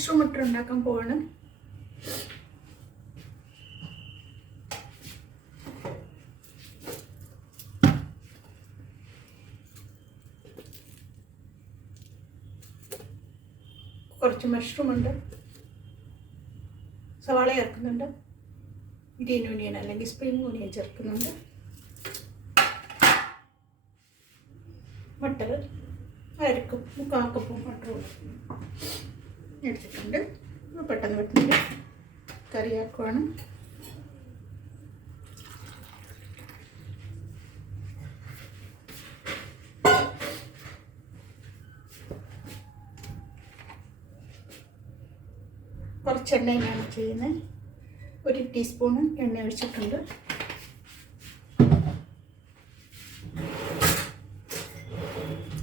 Mushroom ഇട്ട് ഉണ്ടാക്കാൻ പോവാണ്. കുറച്ച് മഷ്റൂം ഉണ്ട്, സവാള ചേർക്കുന്നുണ്ട്, ഗ്രീൻ ഓണിയൻ അല്ലെങ്കിൽ സ്പ്രിംഗ് ഓണിയൻ ചേർക്കുന്നുണ്ട്, മട്ടർ അരക്കും 3/4 കപ്പ് മട്ടർ എടുത്തിട്ടുണ്ട്. പെട്ടെന്ന് പെട്ടെന്ന് കറിയാക്കുവാണ്. കുറച്ച് എണ്ണയാണ് ചെയ്യുന്നത്. 1 ടീസ്പൂണ് എണ്ണ ഒഴിച്ചിട്ടുണ്ട്.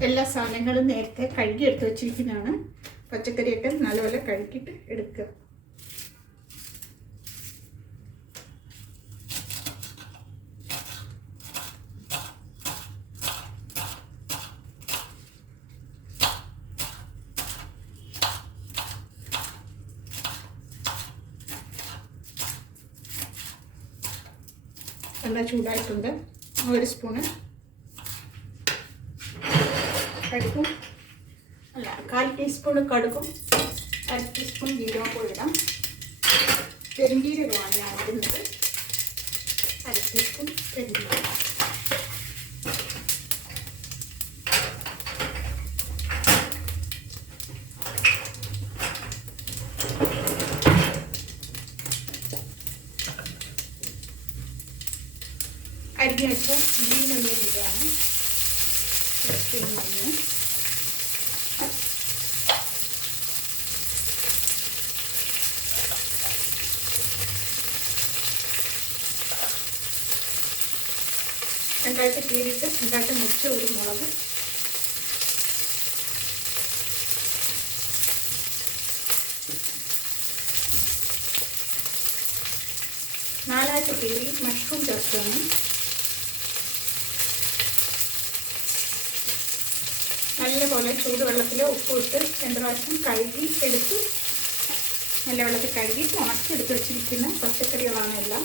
എല്ലാ സാധനങ്ങളും നേരത്തെ കഴുകി എടുത്ത് വെച്ചിരിക്കുന്നതാണ്. പച്ചക്കറിയൊക്കെ നല്ലപോലെ കഴുകിയിട്ട് എടുക്കുക. എണ്ണ ചൂടായിട്ടുണ്ട്. 1 സ്പൂണ് കടുകും അല്ല 1/4 ടീസ്പൂൺ കടുകും 1/2 ടീസ്പൂൺ ജീരകവും ഇടാം. പെരുംജീരകമാണ് ഞാൻ ഇടുന്നത്. 1/2 ടീസ്പൂൺ പെരുംജീരകം. അരിഞ്ഞ് വെച്ച ഗ്രീൻ ഓണിയൻ ഇടുകയാണ്. സ്പ്രിംഗ് ഓണിയൻ രണ്ടായിട്ട് കീറിയിട്ട് രണ്ടായിട്ട് മുറിച്ച ഒരു മുളക്, നാലായിട്ട് കീറി മഷ്റൂം ചേർക്കണം. നല്ലപോലെ ചൂടുവെള്ളത്തിൽ ഉപ്പിട്ട് 2 പ്രാവശ്യം കഴുകി എടുത്ത് നല്ല വെള്ളത്തിൽ കഴുകി ഉണക്കിയെടുത്ത് വെച്ചിരിക്കുന്ന പച്ചക്കറികളാണ് എല്ലാം.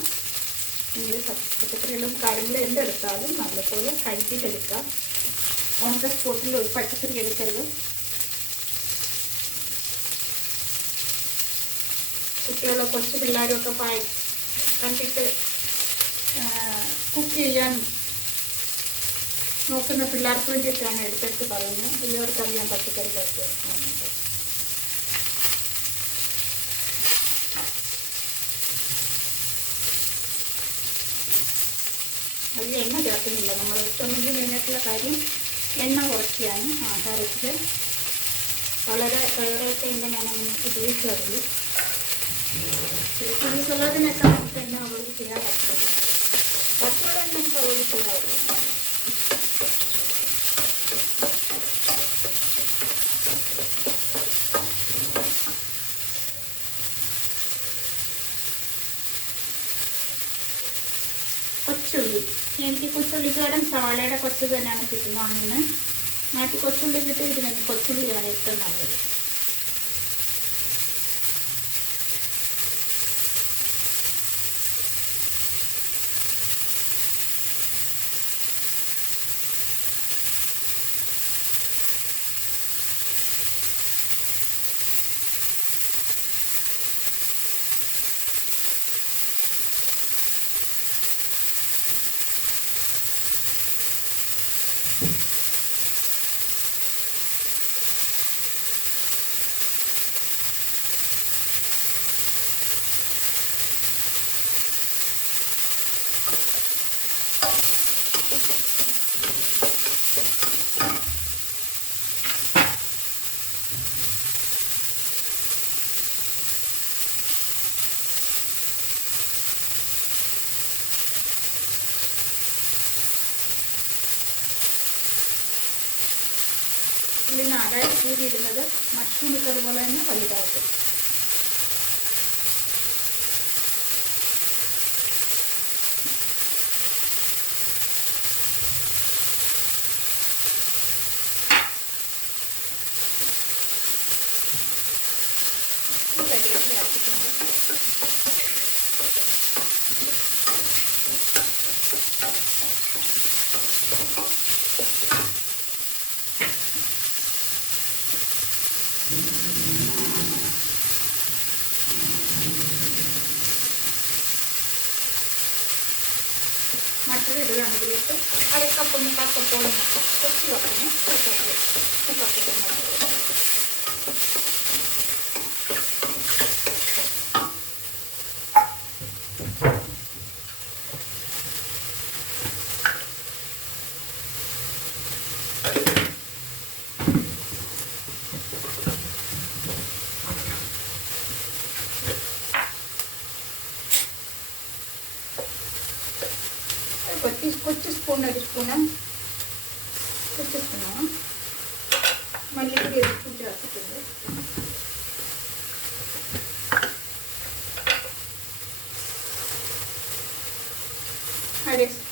നിങ്ങൾ പച്ചക്കറികളും കാര്യങ്ങളും എന്തെടുത്താലും നല്ലപോലെ കഴുകിയിട്ടെടുക്കുക. ഓൺ ദ സ്പോട്ടിൽ ഒരു പച്ചക്കറി എടുക്കരുത്. കുട്ടികളോ കൊച്ചു പിള്ളേരൊക്കെ കണ്ടിട്ട് കുക്ക് ചെയ്യാൻ നോക്കുന്ന പിള്ളേർക്ക് വേണ്ടിയിട്ടാണ് എടുത്തെടുത്ത് പറയുന്നത്. എല്ലാവർക്കറിയാം പച്ചക്കറി കഴിക്കുക. അതിൽ എണ്ണ ചേർക്കുന്നില്ല. നമ്മൾ ഏറ്റവും മെയിനായിട്ടുള്ള കാര്യം എണ്ണ കുറയ്ക്കുകയാണ് ആഹാരത്തിൽ. വളരെ ഫേവറേറ്റ് എങ്ങനെയാണ് നമുക്ക് ഉപയോഗിച്ചത്. സലാദിനൊക്കെ നമുക്ക് എണ്ണ അവോയ്ഡ് ചെയ്യാൻ പറ്റില്ല. ഭക്ഷണം നമുക്ക് അവോയ്ഡ് ചെയ്യാറില്ല. കൊച്ചുള്ളി, എനിക്ക് കൊച്ചുള്ളിക്ക് പകരം സവാളയുടെ കൊച്ചു തന്നെയാണ് കിട്ടുന്നതെന്ന്. നാട്ടിൽ കൊച്ചുള്ളി കിട്ടിയിരുന്നെങ്കിൽ കൊച്ചുള്ളിയാണ് ഏറ്റവും നല്ലത്. ഉള്ളി 4 കീറി ഇടുന്നത് മഷ്റൂം ഇട്ടതുപോലെ തന്നെ വലുതായിട്ട്. മാത്രം ഇടുകയാണ് ഇതിലേക്ക്. അരക്കപ്പ് 3/4 കപ്പോളം കൊച്ചു കപ്പിന് 3/4 കപ്പ്. കൊച്ചു സ്പൂൺ മല്ലിപ്പൊടി ഒരു സ്പൂൺ ചേർത്തിട്ടുണ്ട്.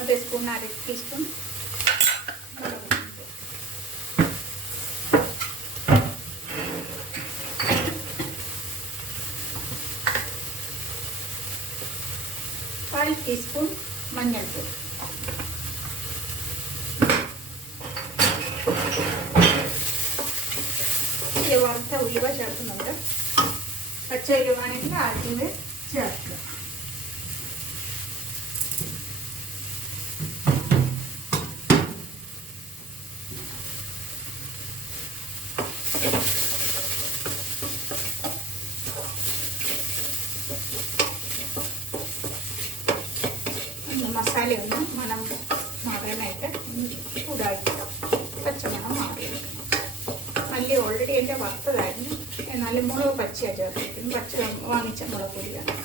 അതേ സ്പൂൺ 1/2 ടീസ്പൂൺ കാൽ ടീസ്പൂൺ മഞ്ഞൾപ്പൊടി. വറുത്ത ഉലുവ ചേർക്കുന്നുണ്ട്. പച്ച ഉലുവാണെങ്കിൽ ആദ്യമേ ചേർക്കുക. മസാലയൊന്ന് മണം മാറാനായിട്ട് ചൂടാക്കിയിടാം. പച്ചമണം മാറിയെടുക്കണം. മല്ലി ഓൾറെഡി എൻ്റെ വറുത്തതായിരുന്നു, എന്നാലും മുളക് പച്ചയാണ് ചേർത്തിരിക്കുന്നു. പച്ച വാങ്ങിച്ച മുളക് പൊടിയാണ്.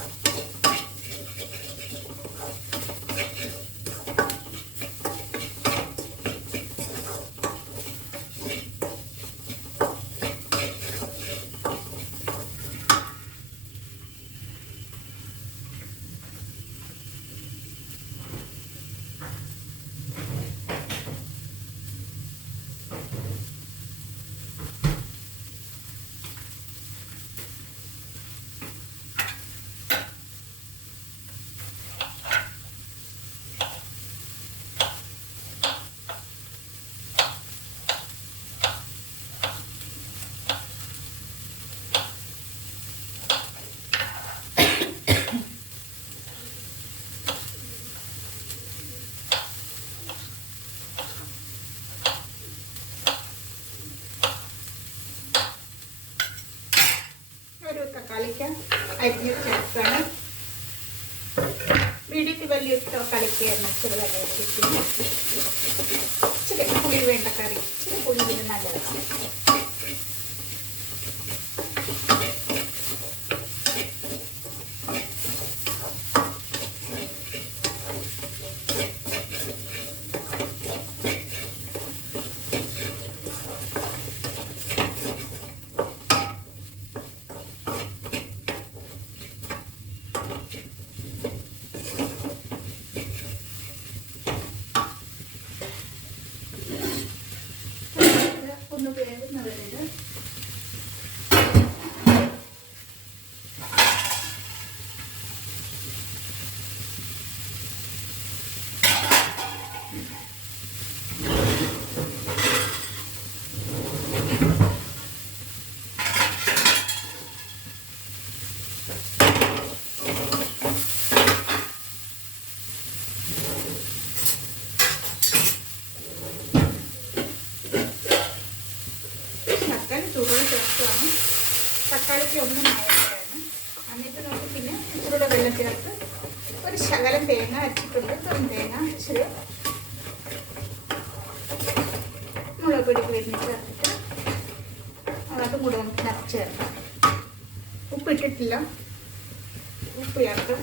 തക്കാളിക്ക് അരിഞ്ഞ് ചേർക്കുകയാണ്. മീഡിയത്തിൽ വലിയ തക്കാളിക്കായിരുന്നു ചെറുതായിട്ട്. ഇച്ചിരി പുളി വേണ്ട കറി, ഇച്ചിരി പുളി ഇതിന് നല്ലതാണ്. ഒന്ന് വേകുന്നവരുണ്ട്. ചൂടുവെള്ളം ചേർക്കുകയാണ്. തക്കാളിക്ക് ഒന്നും ആയതാണ്. എന്നിട്ട് നമുക്ക് പിന്നെ ഇച്ചിരൂടെ വെള്ളം ചേർത്ത് ഒരു ശകലം തേങ്ങ അരച്ചിട്ടുണ്ട്. വെറും തേങ്ങ ഇച്ചിരി മുളക് പൊടി വരുന്ന ചേർത്തിട്ട് അതും കൂടെ നമുക്ക് നിറച്ച് ചേർക്കാം. ഉപ്പിട്ടിട്ടില്ല, ഉപ്പ് ചേർക്കാം.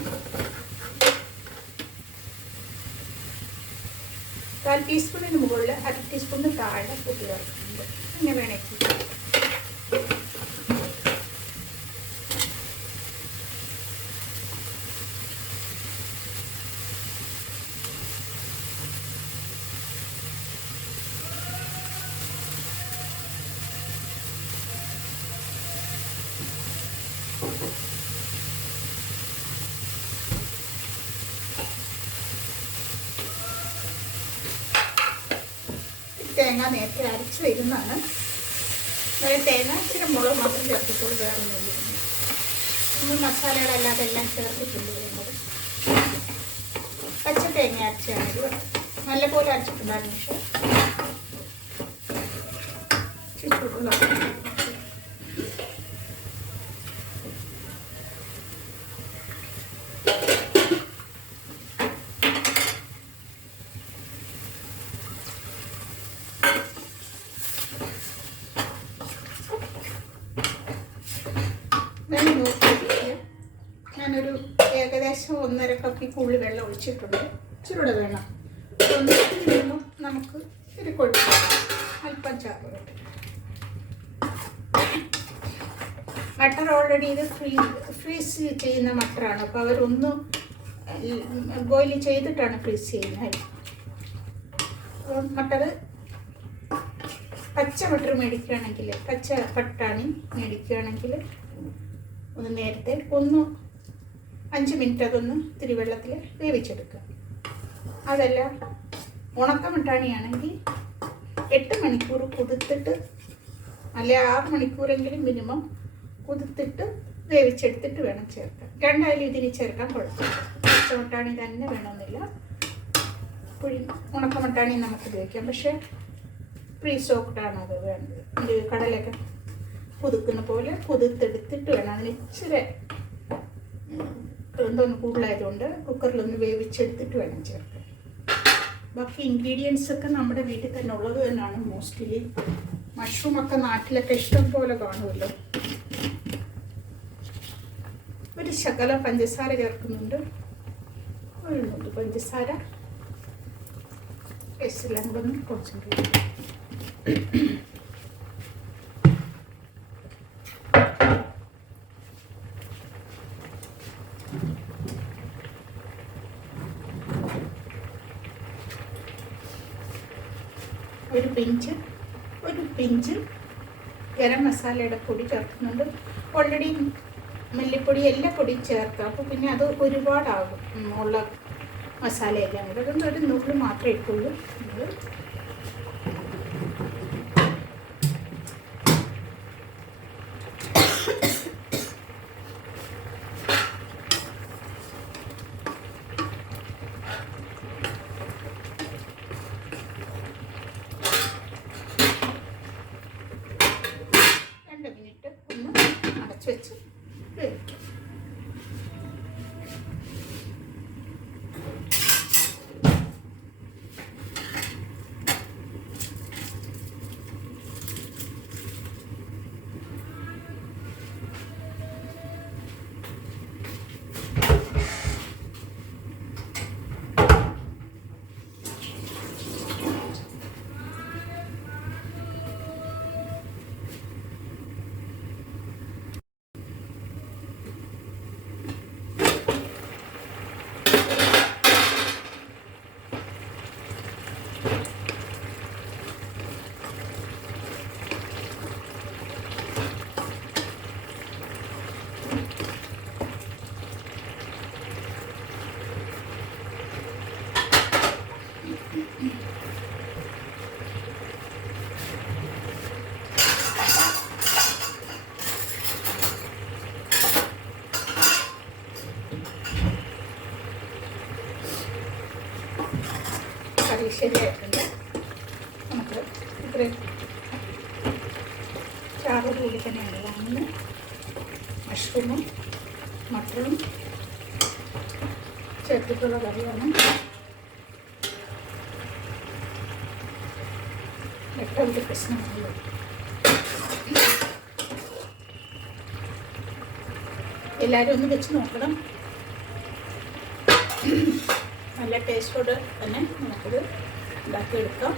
1/4 ടീസ്പൂണിന് മുകളിൽ 1/2 ടീസ്പൂണിന് താഴെ ഉപ്പ് ചേർക്കുന്നുണ്ട്. പിന്നെ വേണമെങ്കിൽ തേങ്ങ നേരത്തെ അരച്ച് വരുന്നതാണ്. അതായത് തേങ്ങ ഇച്ചിരി മുളക് മാത്രം ചേർത്തിട്ടുള്ളൂ, വേറെ ഒന്നുമില്ല. നമ്മൾ മസാലകളല്ലാതെ എല്ലാം ചേർത്തിട്ടുണ്ട്. വേണ്ടത് പച്ച തേങ്ങ അരച്ചാണ് ഇത് നല്ലപോലെ അരച്ചിട്ടുണ്ടായിരുന്നു. പക്ഷേ ചൂടുള്ള ഞാനൊരു ഏകദേശം 1.5 കപ്പിൽ കൂടുതൽ വെള്ളം ഒഴിച്ചിട്ടുണ്ട്. ഇച്ചിരൂടെ വേണം. ഒന്നിട്ട് കഴിയുമ്പോൾ നമുക്ക് ഒരു കൊഴുപ്പ് അല്പം ചാറ് കിട്ടും. മട്ടർ ഓൾറെഡി ഇത് ഫ്രീസ് ചെയ്യുന്ന മട്ടറാണ്. അപ്പോൾ അവരൊന്ന് ബോയിൽ ചെയ്തിട്ടാണ് ഫ്രീസ് ചെയ്യുന്നത്. മട്ടർ പച്ച മട്ടർ മേടിക്കുകയാണെങ്കിൽ, പച്ച പട്ടാണി മേടിക്കുകയാണെങ്കിൽ ഒന്ന് നേരത്തെ 5 മിനിറ്റ് അതൊന്ന് ഇത്തിരി വെള്ളത്തിൽ വേവിച്ചെടുക്കുക. അതല്ല ഉണക്ക മട്ടാണിയാണെങ്കിൽ 8 മണിക്കൂർ കുതിർത്തിട്ട്, അല്ലെ 6 മണിക്കൂറെങ്കിലും മിനിമം കുതിർത്തിട്ട് വേവിച്ചെടുത്തിട്ട് വേണം ചേർക്കാൻ. രണ്ടായാലും ഇതിന് ചേർക്കാൻ കുഴപ്പമില്ല. പച്ച മട്ടാണി തന്നെ വേണമെന്നില്ല. ഉണക്ക മട്ടാണി നമുക്ക് ഉപയോഗിക്കാം. പക്ഷേ പ്രീ സോക്ക്ഡാണ് അത് വേണ്ടത്. ഇത് കടലൊക്കെ കുതിർക്കുന്ന പോലെ കുതിർത്തെടുത്തിട്ട് വേണം. അതിന് ഇച്ചിരി എന്തോന്ന് കൂടുതലായതുകൊണ്ട് കുക്കറിലൊന്ന് വേവിച്ചെടുത്തിട്ട് വേണം ചേർക്കാൻ. ബാക്കി ഇൻഗ്രീഡിയൻസ് ഒക്കെ നമ്മുടെ വീട്ടിൽ തന്നെ ഉള്ളത് തന്നെയാണ്. മോസ്റ്റ്ലി മഷ്റൂമൊക്കെ നാട്ടിലൊക്കെ ഇഷ്ടം പോലെ കാണുമല്ലോ. ഒരു ശകലം പഞ്ചസാര ചേർക്കുന്നുണ്ട്. പഞ്ചസാര ടേസ്റ്റെല്ലാം കൂടെ ഒന്ന് കോൺസെൻട്രേറ്റ് ചെയ്യാം. ഒരു പിഞ്ച് ഗരം മസാലയുടെ പൊടി ചേർക്കുന്നുണ്ട്. ഓൾറെഡി മല്ലിപ്പൊടി എല്ലാ പൊടിയും ചേർക്കാം. അപ്പോൾ പിന്നെ അത് ഒരുപാടാകും ഉള്ള മസാലയെല്ലാം കൂടെ. അതൊന്നും ഒരു നുള്ളു മാത്രമേ ഇട്ടുള്ളൂ. വെച്ച് വേവിക്കും. കറി ശരിയായിട്ടുണ്ട്. നമുക്ക് ഇത്രയും ചാറ് കൂടി തന്നെയാണ് വാങ്ങുന്നത്. മഷ്റൂമും മട്ടറും ചേർത്തിട്ടുള്ള കറിയാണ്. ഏറ്റവും വലിയ പ്രശ്നമല്ലോ. എല്ലാവരും ഒന്ന് വെച്ച് നോക്കണം. നല്ല ടേസ്റ്റോട് തന്നെ നമുക്കിത് ഉണ്ടാക്കിയെടുക്കാം.